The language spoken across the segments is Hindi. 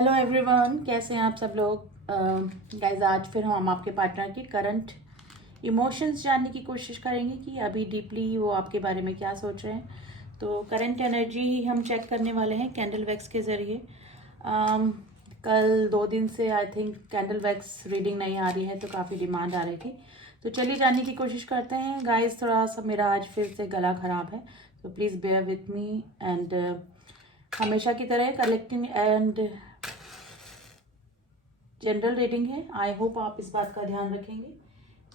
हेलो एवरीवन, कैसे हैं आप सब लोग। गाइज आज फिर हम आपके पार्टनर के करंट इमोशंस जानने की कोशिश करेंगे कि अभी डीपली वो आपके बारे में क्या सोच रहे हैं। तो करंट एनर्जी ही हम चेक करने वाले हैं कैंडल वैक्स के ज़रिए। कल 2 दिन से I think candle wax reading नहीं आ रही है, तो काफ़ी डिमांड आ रही थी। तो चलिए जानने की कोशिश करते हैं। गाइज थोड़ा सा मेरा आज फिर से गला ख़राब है, तो please bear with me. And हमेशा की तरह कलेक्टिंग एंड जनरल रीडिंग है। आई होप आप इस बात का ध्यान रखेंगे।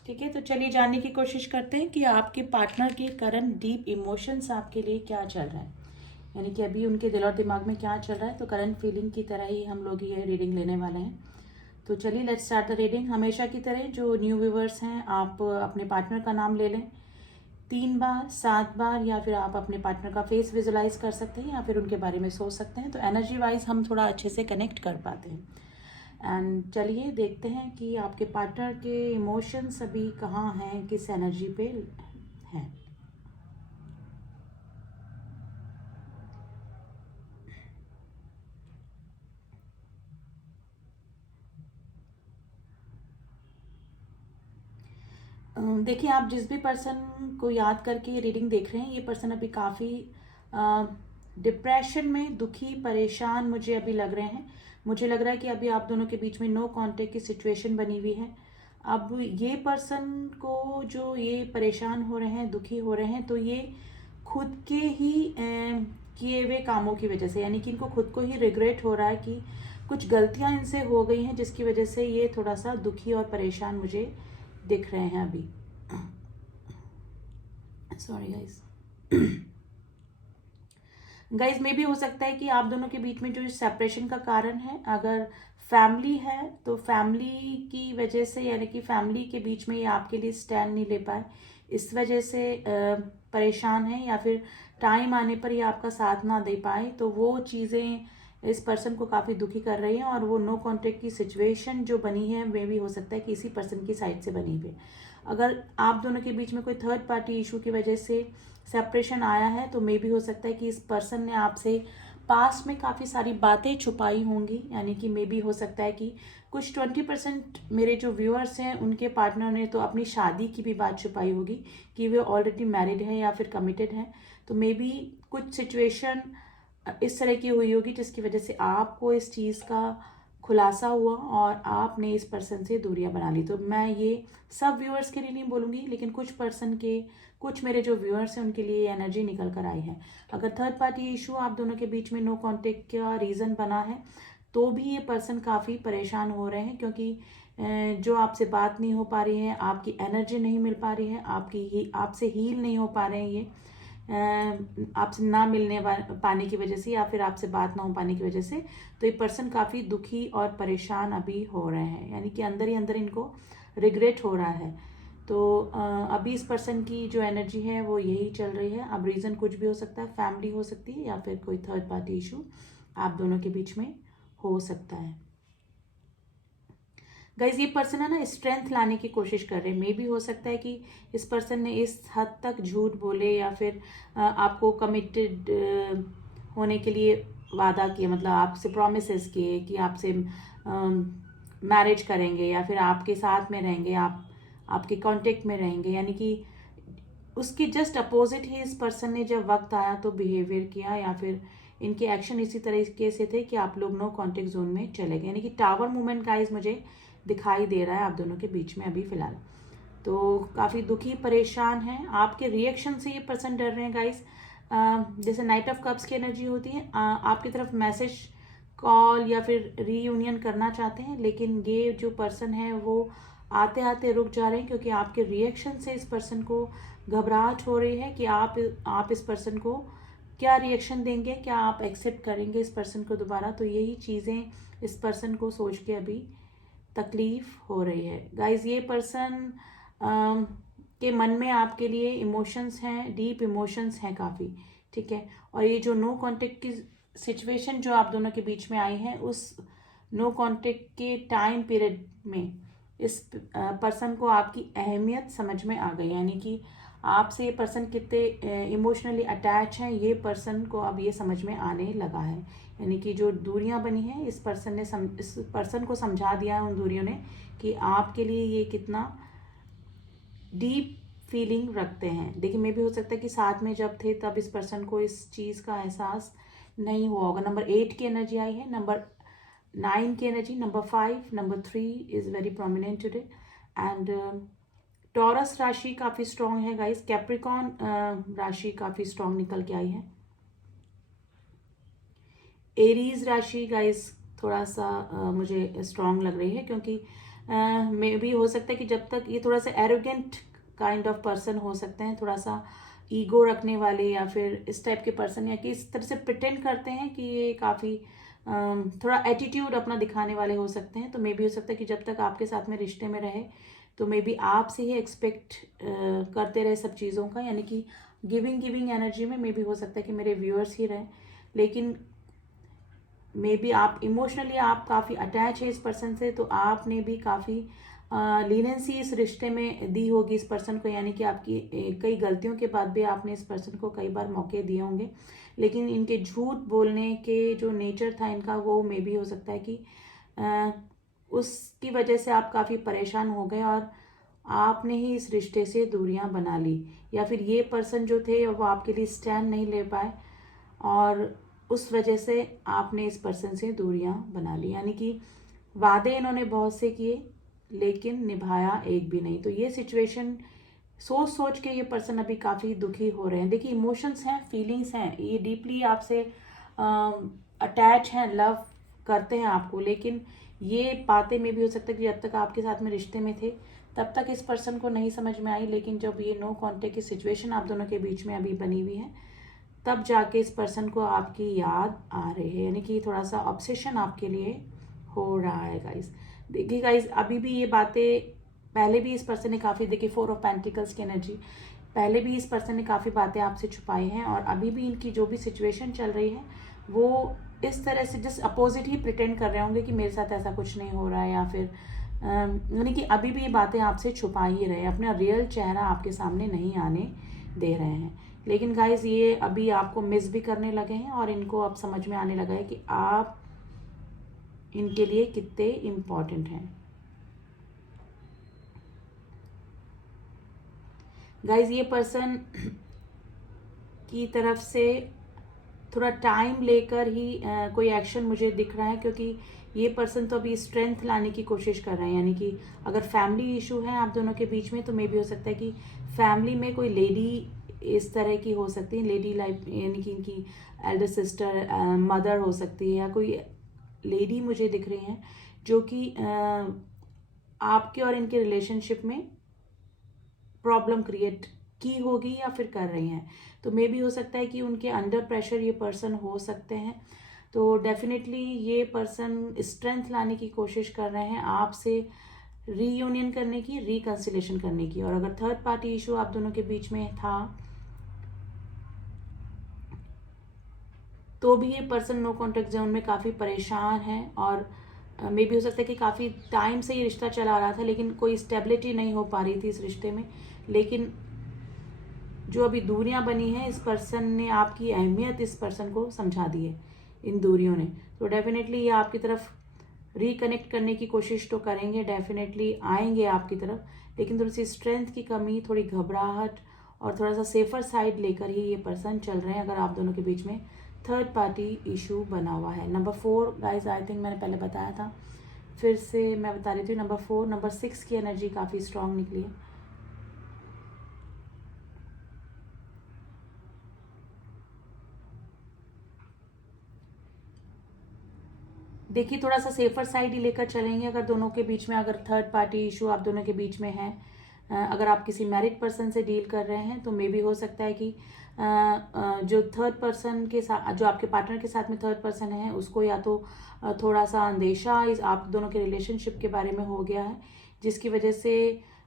ठीक है, तो चलिए जानने की कोशिश करते हैं कि आपके पार्टनर के करंट डीप इमोशंस आपके लिए क्या चल रहा है, यानी कि अभी उनके दिल और दिमाग में क्या चल रहा है। तो करंट फीलिंग की तरह ही हम लोग ये रीडिंग लेने वाले हैं। तो चलिए लेट्स स्टार्ट द रीडिंग। हमेशा की तरह जो न्यू व्यूवर्स हैं, आप अपने पार्टनर का नाम ले लें 3 बार, 7 बार, या फिर आप अपने पार्टनर का फेस विजुलाइज कर सकते हैं या फिर उनके बारे में सोच सकते हैं। तो एनर्जी वाइज हम थोड़ा अच्छे से कनेक्ट कर पाते हैं। एंड चलिए देखते हैं कि आपके पार्टनर के इमोशंस अभी कहाँ हैं, किस एनर्जी पे हैं। देखिए, आप जिस भी पर्सन को याद करके ये रीडिंग देख रहे हैं, ये पर्सन अभी काफ़ी डिप्रेशन में, दुखी, परेशान मुझे अभी लग रहे हैं। मुझे लग रहा है कि अभी आप दोनों के बीच में नो कांटेक्ट की सिचुएशन बनी हुई है। अब ये पर्सन को जो ये परेशान हो रहे हैं, दुखी हो रहे हैं, तो ये खुद के ही किए हुए कामों की वजह से, यानी कि इनको खुद को ही रिग्रेट हो रहा है कि कुछ गलतियां इनसे हो गई हैं, जिसकी वजह से ये थोड़ा सा दुखी और परेशान मुझे दिख रहे हैं अभी। Sorry guys. गाइज मे भी हो सकता है कि आप दोनों के बीच में जो सेपरेशन का कारण है, अगर फैमिली है तो फैमिली की वजह से, यानी कि फैमिली के बीच में ये आपके लिए स्टैंड नहीं ले पाए, इस वजह से परेशान है, या फिर टाइम आने पर ये आपका साथ ना दे पाए, तो वो चीज़ें इस पर्सन को काफ़ी दुखी कर रही हैं। और वो नो कॉन्टेक्ट की सिचुएशन जो बनी है, वे भी हो सकता है कि इसी पर्सन की साइड से बनी हुई। अगर आप दोनों के बीच में कोई थर्ड पार्टी इशू की वजह से सेपरेशन आया है, तो मे भी हो सकता है कि इस पर्सन ने आपसे पास्ट में काफ़ी सारी बातें छुपाई होंगी, यानी कि मे भी हो सकता है कि कुछ 20% मेरे जो व्यूअर्स हैं, उनके पार्टनर ने तो अपनी शादी की भी बात छुपाई होगी कि वे ऑलरेडी मैरिड हैं या फिर कमिटेड हैं। तो मे बी कुछ सिचुएशन इस तरह की हुई होगी जिसकी वजह से आपको इस चीज़ का खुलासा हुआ और आपने इस पर्सन से दूरियां बना ली। तो मैं ये सब व्यूअर्स के लिए नहीं बोलूँगी, लेकिन कुछ पर्सन के, कुछ मेरे जो व्यूअर्स हैं उनके लिए एनर्जी निकल कर आई है। अगर थर्ड पार्टी इशू आप दोनों के बीच में नो कांटेक्ट का रीज़न बना है, तो भी ये पर्सन काफ़ी परेशान हो रहे हैं, क्योंकि जो आपसे बात नहीं हो पा रही है, आपकी एनर्जी नहीं मिल पा रही है, आपसे हील नहीं हो पा रहे हैं ये, आपसे ना मिलने पाने की वजह से, या फिर आपसे बात ना हो पाने की वजह से। तो ये पर्सन काफ़ी दुखी और परेशान अभी हो रहे हैं, यानी कि अंदर ही अंदर इनको रिग्रेट हो रहा है। तो अभी इस पर्सन की जो एनर्जी है वो यही चल रही है। अब रीज़न कुछ भी हो सकता है, फैमिली हो सकती है या फिर कोई थर्ड पार्टी इशू आप दोनों के बीच में हो सकता है। गाइज ये पर्सन है ना, स्ट्रेंथ लाने की कोशिश कर रहे हैं। मे भी हो सकता है कि इस पर्सन ने इस हद तक झूठ बोले, या फिर आपको कमिटेड होने के लिए वादा किया, मतलब आपसे प्रोमिस किए कि आपसे मैरिज करेंगे या फिर आपके साथ में रहेंगे, आपके कांटेक्ट में रहेंगे, यानी कि उसकी जस्ट अपोजिट ही इस पर्सन ने जब वक्त आया तो बिहेवियर किया, या फिर इनके एक्शन इसी तरीके से थे कि आप लोग नो कांटेक्ट जोन में चले गए, यानी कि टावर मूवमेंट गाइस मुझे दिखाई दे रहा है आप दोनों के बीच में अभी फिलहाल। तो काफ़ी दुखी, परेशान हैं। आपके रिएक्शन से ये पर्सन डर रहे हैं गाइस। जैसे नाइट ऑफ कप्स की एनर्जी होती है, आपकी तरफ मैसेज, कॉल या फिर रीयूनियन करना चाहते हैं, लेकिन ये जो पर्सन है वो आते आते रुक जा रहे हैं, क्योंकि आपके रिएक्शन से इस पर्सन को घबराहट हो रही है कि आप इस पर्सन को क्या रिएक्शन देंगे, क्या आप एक्सेप्ट करेंगे इस पर्सन को दोबारा। तो यही चीज़ें इस पर्सन को सोच के अभी तकलीफ हो रही है। गाइज ये पर्सन के मन में आपके लिए इमोशंस हैं, डीप इमोशंस हैं काफ़ी, ठीक है। और ये जो नो कांटेक्ट की सिचुएशन जो आप दोनों के बीच में आई है, उस नो कांटेक्ट के टाइम पीरियड में इस पर्सन को आपकी अहमियत समझ में आ गई, यानी कि आपसे ये पर्सन कितने इमोशनली अटैच हैं, ये पर्सन को अब ये समझ में आने लगा है। यानी कि जो दूरियां बनी हैं, इस पर्सन को समझा दिया है उन दूरियों ने कि आपके लिए ये कितना डीप फीलिंग रखते हैं। देखिए, मे भी हो सकता है कि साथ में जब थे तब इस पर्सन को इस चीज़ का एहसास नहीं हुआ होगा। नंबर 8 की एनर्जी आई है, नंबर 9 की energy, number 5, number 3 is very prominent today. And taurus राशि काफ़ी स्ट्रांग है गाइस। कैप्रिकॉन राशि काफ़ी स्ट्रांग निकल के आई है। एरीज राशि गाइस थोड़ा सा मुझे स्ट्रांग लग रही है, क्योंकि मे भी हो सकता है कि जब तक ये थोड़ा सा एरोगेंट काइंड ऑफ पर्सन हो सकते हैं, थोड़ा सा ईगो रखने वाले या फिर इस टाइप के पर्सन, या कि इस तरह से प्रिटेंड करते हैं कि ये काफ़ी थोड़ा एटीट्यूड अपना दिखाने वाले हो सकते हैं। तो मे भी हो सकता है कि जब तक आपके साथ में रिश्ते में रहे तो मे बी आपसे ही एक्सपेक्ट करते रहे सब चीज़ों का, यानी कि गिविंग एनर्जी में मे भी हो सकता है कि मेरे व्यूअर्स ही रहें। लेकिन मे बी आप इमोशनली आप काफ़ी अटैच है इस पर्सन से, तो आपने भी काफ़ी लीनेंसी इस रिश्ते में दी होगी इस पर्सन को, यानी कि आपकी कई गलतियों के बाद भी आपने इस पर्सन को कई बार मौके दिए होंगे। लेकिन इनके झूठ बोलने के जो नेचर था इनका, वो मे भी हो सकता है कि उसकी वजह से आप काफ़ी परेशान हो गए और आपने ही इस रिश्ते से दूरियां बना ली, या फिर ये पर्सन जो थे वो आपके लिए स्टैंड नहीं ले पाए और उस वजह से आपने इस पर्सन से दूरियां बना ली। यानी कि वादे इन्होंने बहुत से किए लेकिन निभाया एक भी नहीं। तो ये सिचुएशन सोच सोच के ये पर्सन अभी काफ़ी दुखी हो रहे हैं। देखिए, इमोशंस हैं, फीलिंग्स हैं, ये डीपली आपसे अटैच हैं, लव करते हैं आपको। लेकिन ये बातें में भी हो सकता है कि जब तक आपके साथ में रिश्ते में थे तब तक इस पर्सन को नहीं समझ में आई, लेकिन जब ये नो कॉन्टेक्ट की सिचुएशन आप दोनों के बीच में अभी बनी हुई है, तब जाके इस पर्सन को आपकी याद आ रही है। यानी कि थोड़ा सा ऑब्सेशन आपके लिए हो रहा है गाइस। देखिए गाइस, अभी भी ये बातें पहले भी इस पर्सन ने काफ़ी, देखिए 4 ऑफ पेंटिकल्स की एनर्जी, पहले भी इस पर्सन ने काफ़ी बातें आपसे छुपाई हैं और अभी भी इनकी जो भी सिचुएशन चल रही है वो इस तरह से जस्ट अपोजिट ही प्रिटेंड कर रहे होंगे कि मेरे साथ ऐसा कुछ नहीं हो रहा है, या फिर यानी कि अभी भी ये बातें आपसे छुपा ही रहे हैं, अपना रियल चेहरा आपके सामने नहीं आने दे रहे हैं। लेकिन गाइज, ये अभी आपको मिस भी करने लगे हैं और इनको अब समझ में आने लगा है कि आप इनके लिए कितने इम्पॉर्टेंट हैं। गाइज, ये पर्सन की तरफ से थोड़ा टाइम लेकर ही कोई एक्शन मुझे दिख रहा है, क्योंकि ये पर्सन तो अभी स्ट्रेंथ लाने की कोशिश कर रहे हैं। यानी कि अगर फैमिली इशू है आप दोनों के बीच में, तो मे भी हो सकता है कि फैमिली में कोई लेडी इस तरह की हो सकती है, लेडी लाइफ, यानी कि इनकी एल्डर सिस्टर, मदर हो सकती है, या कोई लेडी मुझे दिख रही हैं जो कि आपके और इनके रिलेशनशिप में प्रॉब्लम क्रिएट की होगी या फिर कर रही हैं। तो मे भी हो सकता है कि उनके अंडर प्रेशर ये पर्सन हो सकते हैं। तो डेफिनेटली ये पर्सन स्ट्रेंथ लाने की कोशिश कर रहे हैं आपसे, रीयूनियन करने की, रिकंसिलेशन करने की। और अगर थर्ड पार्टी इशू आप दोनों के बीच में था तो भी ये पर्सन नो कॉन्टेक्ट जोन में काफ़ी परेशान है और मे भी हो सकता है कि काफ़ी टाइम से ये रिश्ता चला रहा था लेकिन कोई स्टेबिलिटी नहीं हो पा रही थी इस रिश्ते में। लेकिन जो अभी दूरियां बनी हैं, इस पर्सन ने आपकी अहमियत इस पर्सन को समझा दी है इन दूरियों ने। तो डेफिनेटली ये आपकी तरफ रिकनेक्ट करने की कोशिश तो करेंगे, डेफिनेटली आएंगे आपकी तरफ, लेकिन थोड़ी सी स्ट्रेंथ की कमी, थोड़ी घबराहट और थोड़ा सा सेफर साइड लेकर ही ये पर्सन चल रहे हैं अगर आप दोनों के बीच में थर्ड पार्टी इशू बना हुआ है। नंबर 4 गाइज, आई थिंक मैंने पहले बताया था, फिर से मैं बता रही थी। नंबर 4, नंबर 6 की एनर्जी काफ़ी स्ट्रांग निकली है। देखिए, थोड़ा सा सेफर साइड ही लेकर चलेंगे अगर दोनों के बीच में, अगर थर्ड पार्टी इशू आप दोनों के बीच में है। अगर आप किसी मैरिड पर्सन से डील कर रहे हैं तो मे भी हो सकता है कि जो थर्ड पर्सन के साथ, जो आपके पार्टनर के साथ में थर्ड पर्सन है, उसको या तो थोड़ा सा अंदेशा इस आप दोनों के रिलेशनशिप के बारे में हो गया है, जिसकी वजह से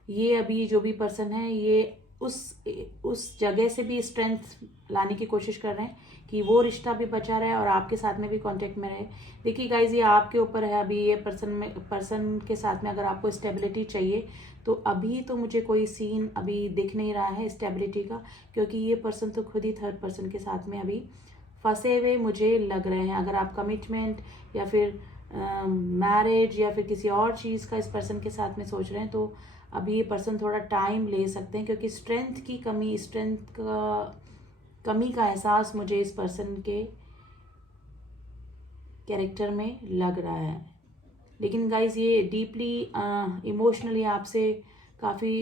ये अभी जो भी पर्सन है ये उस जगह से भी स्ट्रेंथ लाने की कोशिश कर रहे हैं कि वो रिश्ता भी बचा रहे और आपके साथ में भी कांटेक्ट में रहे। देखिए गाइज, ये आपके ऊपर है। अभी ये पर्सन के साथ में अगर आपको स्टेबिलिटी चाहिए तो अभी तो मुझे कोई सीन अभी दिख नहीं रहा है स्टेबिलिटी का, क्योंकि ये पर्सन तो खुद ही थर्ड पर्सन के साथ में अभी फंसे हुए मुझे लग रहे हैं। अगर आप कमिटमेंट या फिर मैरिज या फिर किसी और चीज़ का इस पर्सन के साथ में सोच रहे हैं तो अभी ये पर्सन थोड़ा टाइम ले सकते हैं, क्योंकि स्ट्रेंथ का कमी का एहसास मुझे इस पर्सन के कैरेक्टर में लग रहा है। लेकिन गाइज, ये डीपली इमोशनली आपसे काफ़ी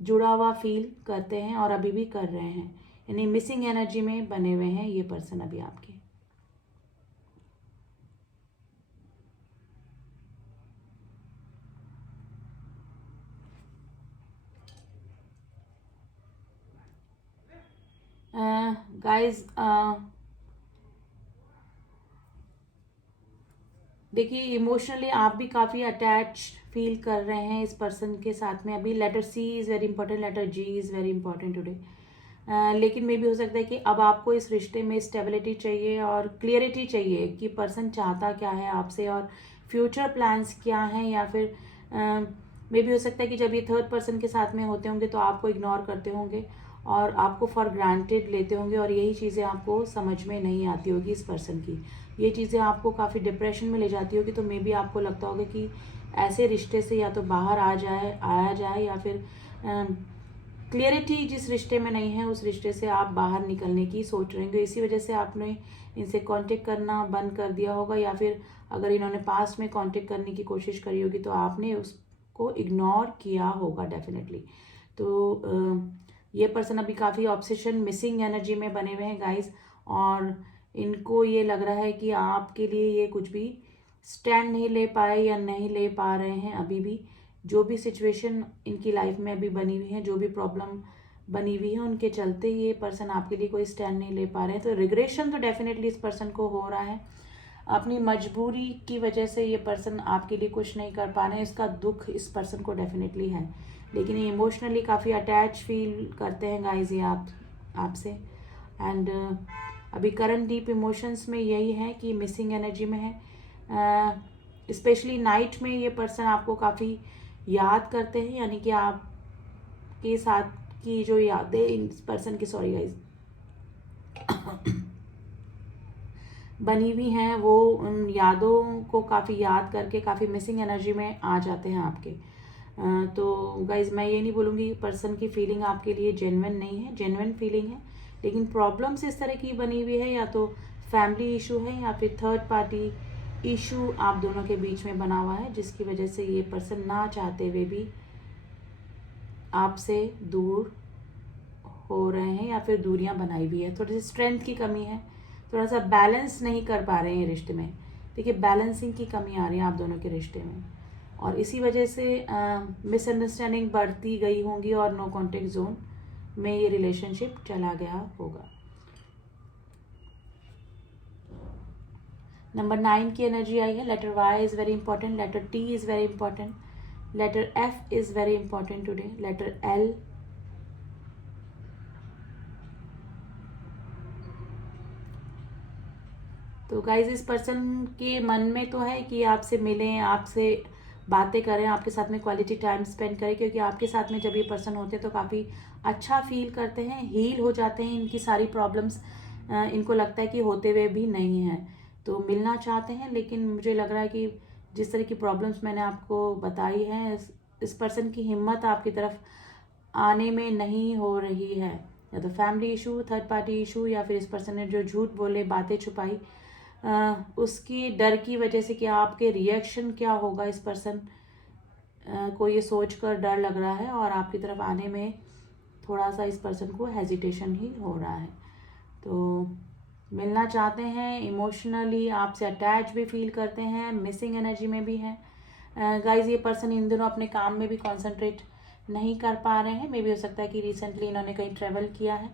जुड़ा हुआ फील करते हैं और अभी भी कर रहे हैं, यानी मिसिंग एनर्जी में बने हुए हैं ये पर्सन अभी आपके। गाइज, देखिए इमोशनली आप भी काफ़ी अटैच फील कर रहे हैं इस पर्सन के साथ में अभी। Letter C is very important, letter G is very important today. लेकिन मे भी हो सकता है कि अब आपको इस रिश्ते में स्टेबिलिटी चाहिए और क्लियरिटी चाहिए कि पर्सन चाहता क्या है आपसे और फ्यूचर प्लान्स क्या हैं, या फिर मे भी हो सकता है कि जब ये थर्ड पर्सन के साथ में होते होंगे तो आपको इग्नोर करते होंगे और आपको फॉर ग्रांटेड लेते होंगे, और यही चीज़ें आपको समझ में नहीं आती होगी इस पर्सन की। ये चीज़ें आपको काफ़ी डिप्रेशन में ले जाती होगी, तो मे बी आपको लगता होगा कि ऐसे रिश्ते से या तो बाहर आया जाए या फिर क्लियरिटी जिस रिश्ते में नहीं है उस रिश्ते से आप बाहर निकलने की सोच रहे हैं। इसी वजह से आपने इनसे कांटेक्ट करना बंद कर दिया होगा, या फिर अगर इन्होंने पास्ट में कांटेक्ट करने की कोशिश करी होगी तो आपने उसको इग्नोर किया होगा डेफिनेटली। तो ये पर्सन अभी काफ़ी ऑब्सेशन मिसिंग एनर्जी में बने हुए हैं गाइज, और इनको ये लग रहा है कि आपके लिए ये कुछ भी स्टैंड नहीं ले पाए या नहीं ले पा रहे हैं अभी भी। जो भी सिचुएशन इनकी लाइफ में अभी बनी हुई है, जो भी प्रॉब्लम बनी हुई है, उनके चलते ये पर्सन आपके लिए कोई स्टैंड नहीं ले पा रहे हैं। तो रिग्रेशन तो डेफिनेटली इस पर्सन को हो रहा है। अपनी मजबूरी की वजह से ये पर्सन आपके लिए कुछ नहीं कर पा रहे हैं, इसका दुख इस पर्सन को डेफिनेटली है। लेकिन ये इमोशनली काफ़ी अटैच फील करते हैं गाइज ये आपसे। एंड अभी करंट डीप इमोशंस में यही है कि मिसिंग एनर्जी में है। स्पेशली नाइट में ये पर्सन आपको काफ़ी याद करते हैं, यानी कि आपके साथ की जो यादें इस पर्सन की, सॉरी गाइज, बनी हुई हैं, वो उन यादों को काफ़ी याद करके काफ़ी मिसिंग एनर्जी में आ जाते हैं आपके। तो गाइज, मैं ये नहीं बोलूँगी पर्सन की फीलिंग आपके लिए जेन्युइन नहीं है, जेन्युइन फीलिंग है, लेकिन प्रॉब्लम्स इस तरह की बनी हुई है, या तो फैमिली इशू है या फिर थर्ड पार्टी इशू आप दोनों के बीच में बना हुआ है, जिसकी वजह से ये पर्सन ना चाहते हुए भी आपसे दूर हो रहे हैं या फिर दूरियां बनाई हुई है। थोड़ी सी स्ट्रेंथ की कमी है, थोड़ा सा बैलेंस नहीं कर पा रहे हैं ये रिश्ते में। देखिए बैलेंसिंग की कमी आ रही है आप दोनों के रिश्ते में, और इसी वजह से मिसअंडरस्टैंडिंग बढ़ती गई होंगी और नो कॉन्टेक्ट जोन में ये रिलेशनशिप चला गया होगा। नंबर 9 की एनर्जी आई है। Letter Y is very important, letter T is very important, letter F is very important today, letter L, तो गाइज इस पर्सन के मन में तो है कि आपसे मिलें, आपसे बातें करें, आपके साथ में क्वालिटी टाइम स्पेंड करें, क्योंकि आपके साथ में जब ये पर्सन होते हैं तो काफ़ी अच्छा फील करते हैं, हील हो जाते हैं। इनकी सारी प्रॉब्लम्स इनको लगता है कि होते हुए भी नहीं हैं, तो मिलना चाहते हैं। लेकिन मुझे लग रहा है कि जिस तरह की प्रॉब्लम्स मैंने आपको बताई हैं, इस पर्सन की हिम्मत आपकी तरफ आने में नहीं हो रही है, या तो family issue, third party issue, या फिर इस पर्सन ने जो झूठ बोले, बातें छुपाई, उसकी डर की वजह से कि आपके रिएक्शन क्या होगा, इस पर्सन को ये सोचकर डर लग रहा है, और आपकी तरफ आने में थोड़ा सा इस पर्सन को हेजिटेशन ही हो रहा है। तो मिलना चाहते हैं, इमोशनली आपसे अटैच भी फील करते हैं, मिसिंग एनर्जी में भी हैं। गाइज ये पर्सन इन दिनों अपने काम में भी कॉन्सेंट्रेट नहीं कर पा रहे हैं। मे भी हो सकता है कि रिसेंटली इन्होंने कहीं ट्रेवल किया है,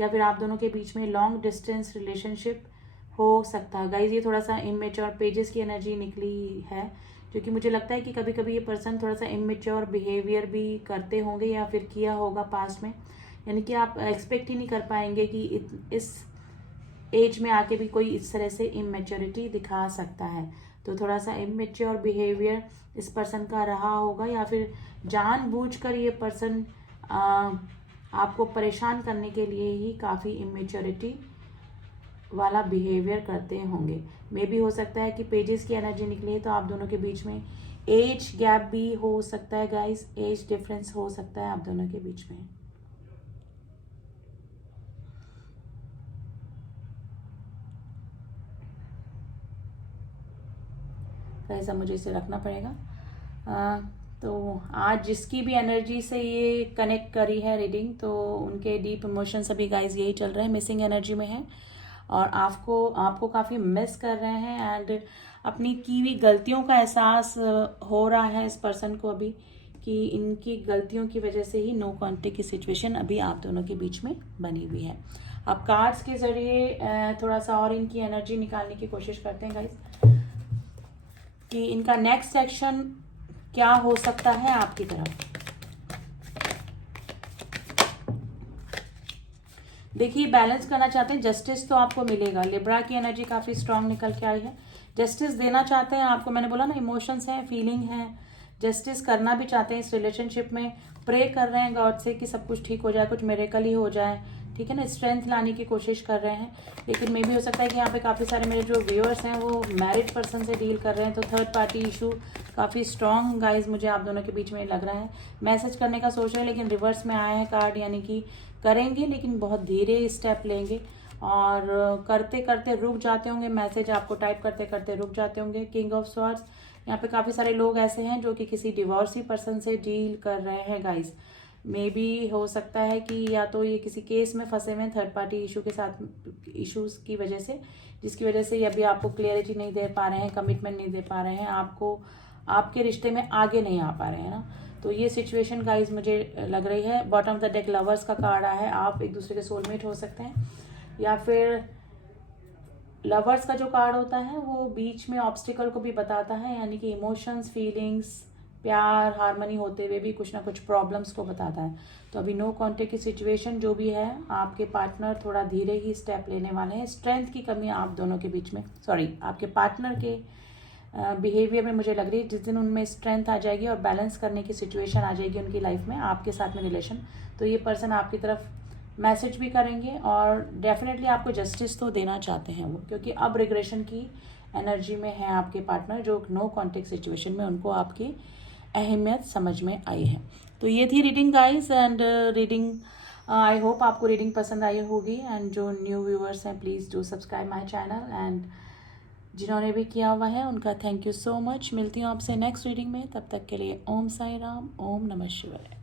या फिर आप दोनों के बीच में लॉन्ग डिस्टेंस रिलेशनशिप हो सकता है। गाइज ये थोड़ा सा इमेच्योर पेजेस की एनर्जी निकली है, क्योंकि मुझे लगता है कि कभी कभी ये पर्सन थोड़ा सा इमेच्योर बिहेवियर भी करते होंगे या फिर किया होगा पास्ट में, यानी कि आप एक्सपेक्ट ही नहीं कर पाएंगे कि इस एज में आके भी कोई इस तरह से इमेच्योरिटी दिखा सकता है। तो थोड़ा सा इमेच्योर बिहेवियर इस पर्सन का रहा होगा, या फिर जानबूझकर ये पर्सन आपको परेशान करने के लिए ही काफ़ी इमेच्योरिटी वाला बिहेवियर करते होंगे। मे भी हो सकता है कि पेजेस की एनर्जी निकली है तो आप दोनों के बीच में एज गैप भी हो सकता है गाइस, एज डिफरेंस हो सकता है आप दोनों के बीच में। तो ऐसा मुझे इसे रखना पड़ेगा। तो आज जिसकी भी एनर्जी से ये कनेक्ट करी है रीडिंग, तो उनके डीप इमोशंस अभी गाइस यही चल रहे हैं, मिसिंग एनर्जी में है और आपको काफ़ी मिस कर रहे हैं एंड अपनी की हुई गलतियों का एहसास हो रहा है इस पर्सन को अभी, कि इनकी गलतियों की वजह से ही नो कॉन्टेक्ट की सिचुएशन अभी आप दोनों के बीच में बनी हुई है। आप कार्ड्स के जरिए थोड़ा सा और इनकी एनर्जी निकालने की कोशिश करते हैं गाइस कि इनका नेक्स्ट एक्शन क्या हो सकता है आपकी तरफ। देखिए बैलेंस करना चाहते हैं, जस्टिस तो आपको मिलेगा। लिब्रा की एनर्जी काफ़ी स्ट्रांग निकल के आई है, जस्टिस देना चाहते हैं आपको। मैंने बोला ना इमोशंस हैं, फीलिंग है, जस्टिस करना भी चाहते हैं इस रिलेशनशिप में। प्रे कर रहे हैं गॉड से कि सब कुछ ठीक हो जाए, कुछ मिरेकल ही हो जाए, ठीक है ना, स्ट्रेंथ लाने की कोशिश कर रहे हैं। लेकिन मे भी हो सकता है कि यहाँ पे काफ़ी सारे मेरे जो व्यूअर्स हैं वो मैरिड पर्सन से डील कर रहे हैं, तो थर्ड पार्टी इशू काफ़ी स्ट्रॉन्ग गाइज मुझे आप दोनों के बीच में लग रहा है। मैसेज करने का सोच रहे हैं लेकिन रिवर्स में आया है कार्ड, यानी कि करेंगे लेकिन बहुत धीरे स्टेप लेंगे और करते करते रुक जाते होंगे, मैसेज आपको टाइप करते करते रुक जाते होंगे। किंग ऑफ स्वॉर्ड्स, यहाँ पे काफ़ी सारे लोग ऐसे हैं जो कि किसी डिवोर्सी पर्सन से डील कर रहे हैं गाइज। मे बी हो सकता है कि या तो ये किसी केस में फंसे हुए हैं थर्ड पार्टी इशू के साथ, इश्यूज की वजह से, जिसकी वजह से ये अभी आपको क्लियरिटी नहीं दे पा रहे हैं, कमिटमेंट नहीं दे पा रहे हैं, आपको आपके रिश्ते में आगे नहीं आ पा रहे हैं ना। तो ये सिचुएशन गाइज मुझे लग रही है। Bottom of the deck lovers का कार्ड आया है, आप एक दूसरे के सोलमेट हो सकते हैं, या फिर लवर्स का जो कार्ड होता है वो बीच में ऑब्स्टिकल को भी बताता है, यानी कि इमोशंस, फीलिंग्स, प्यार, हार्मनी होते हुए भी कुछ ना कुछ प्रॉब्लम्स को बताता है। तो अभी नो कॉन्टेक्ट की सिचुएशन जो भी है, आपके पार्टनर थोड़ा धीरे ही स्टेप लेने वाले हैं। स्ट्रेंथ की कमी आप दोनों के बीच में, आपके पार्टनर के बिहेवियर में मुझे लग रही है। जिस दिन उनमें स्ट्रेंथ आ जाएगी और बैलेंस करने की सिचुएशन आ जाएगी उनकी लाइफ में आपके साथ में रिलेशन, तो ये पर्सन आपकी तरफ मैसेज भी करेंगे और डेफिनेटली आपको जस्टिस तो देना चाहते हैं वो, क्योंकि अब रिग्रेशन की एनर्जी में है आपके पार्टनर, जो नो कॉन्टेक्ट सिचुएशन में उनको आपकी अहमियत समझ में आई है। तो ये थी reading guys, and reading I hope आपको रीडिंग पसंद आई होगी। एंड जो न्यू व्यूअर्स हैं please do subscribe my channel, and जिन्होंने भी किया हुआ है उनका थैंक यू सो मच। मिलती हूँ आपसे नेक्स्ट रीडिंग में, तब तक के लिए ओम साई राम, ओम नमः शिवाय।